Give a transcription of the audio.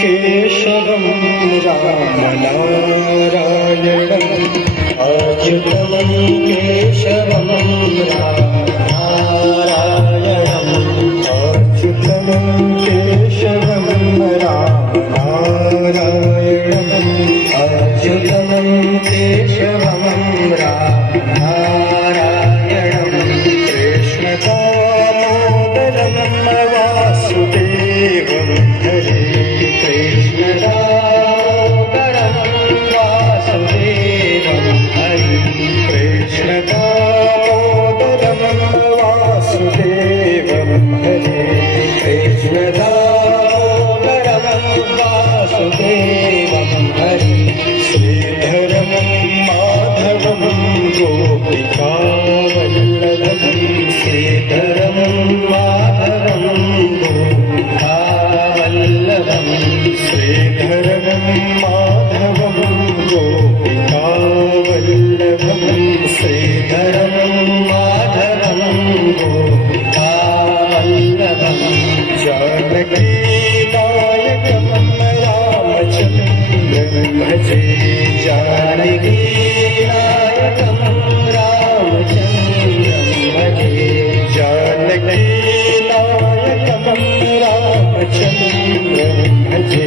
केशवं रामनारायणम् अच्युतं केशवं रामनारायणम् अच्युतं केशवं रामनारायणम् अच्युतं केशवं रामनारायणम् कृष्णदामोदरं वासुदेवं हरे कृष्णदामोदरं वासुदेवं हरे कृष्णदामोदरं वासुदेवं हरे कृष्णदामोदरं वासुदेवं हरे श्रीधरं माधवं गोपिकावल्लभं श्रीधरं माधवं गोपिकावल्लभं श्रीधरं माधवं गोपिकावल्लभं श्रीधरं माधवं गोपिकावल्लभं जानकीनायकं रामचन्द्रं भजे जानकीनायकं रामचन्द्रं भजे जानकीनायकं रामचन्द्रं भजे